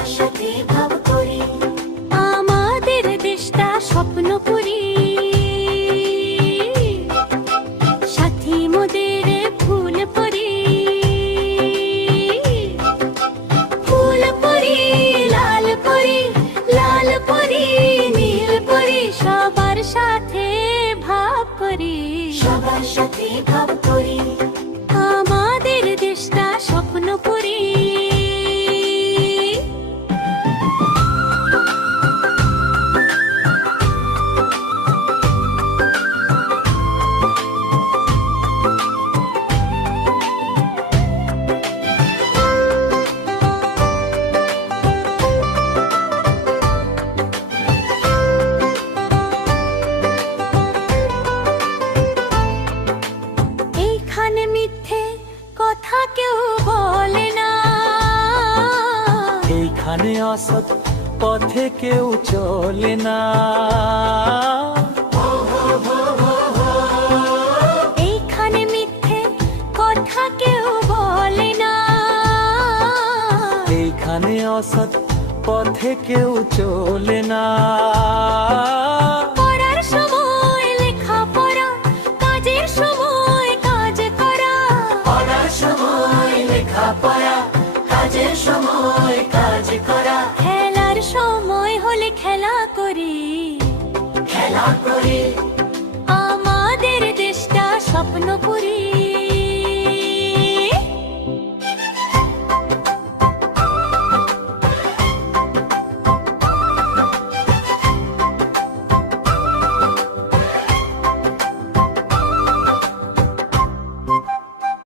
সবার সাথে ভাব করি, আমাদের দেশটা স্বপ্ন করি, সাথী মোদের ফুল পরি, ফুল পরি লাল পরি, লাল পরি নীল পরি, সবার সাথে ভাব করি, সবার সাথে ভাব করি। আমাদের দেশটা স্বপ্ন করি। এইখানে মিথ্যে কথা কেউ বলে না, এইখানে অসৎ পথে কেউ চলে না, এইখানে মিথ্যে কথা কেউ বলে না, এইখানে অসৎ পথে কেউ চলে না। পড়ার সময় লেখাপড়া, কাজের সময় কাজ করা, পড়ার সময় লেখাপড়া, কাজের সময় কাজ করা, খেলার সময় হলে খেলা করি, খেলা করি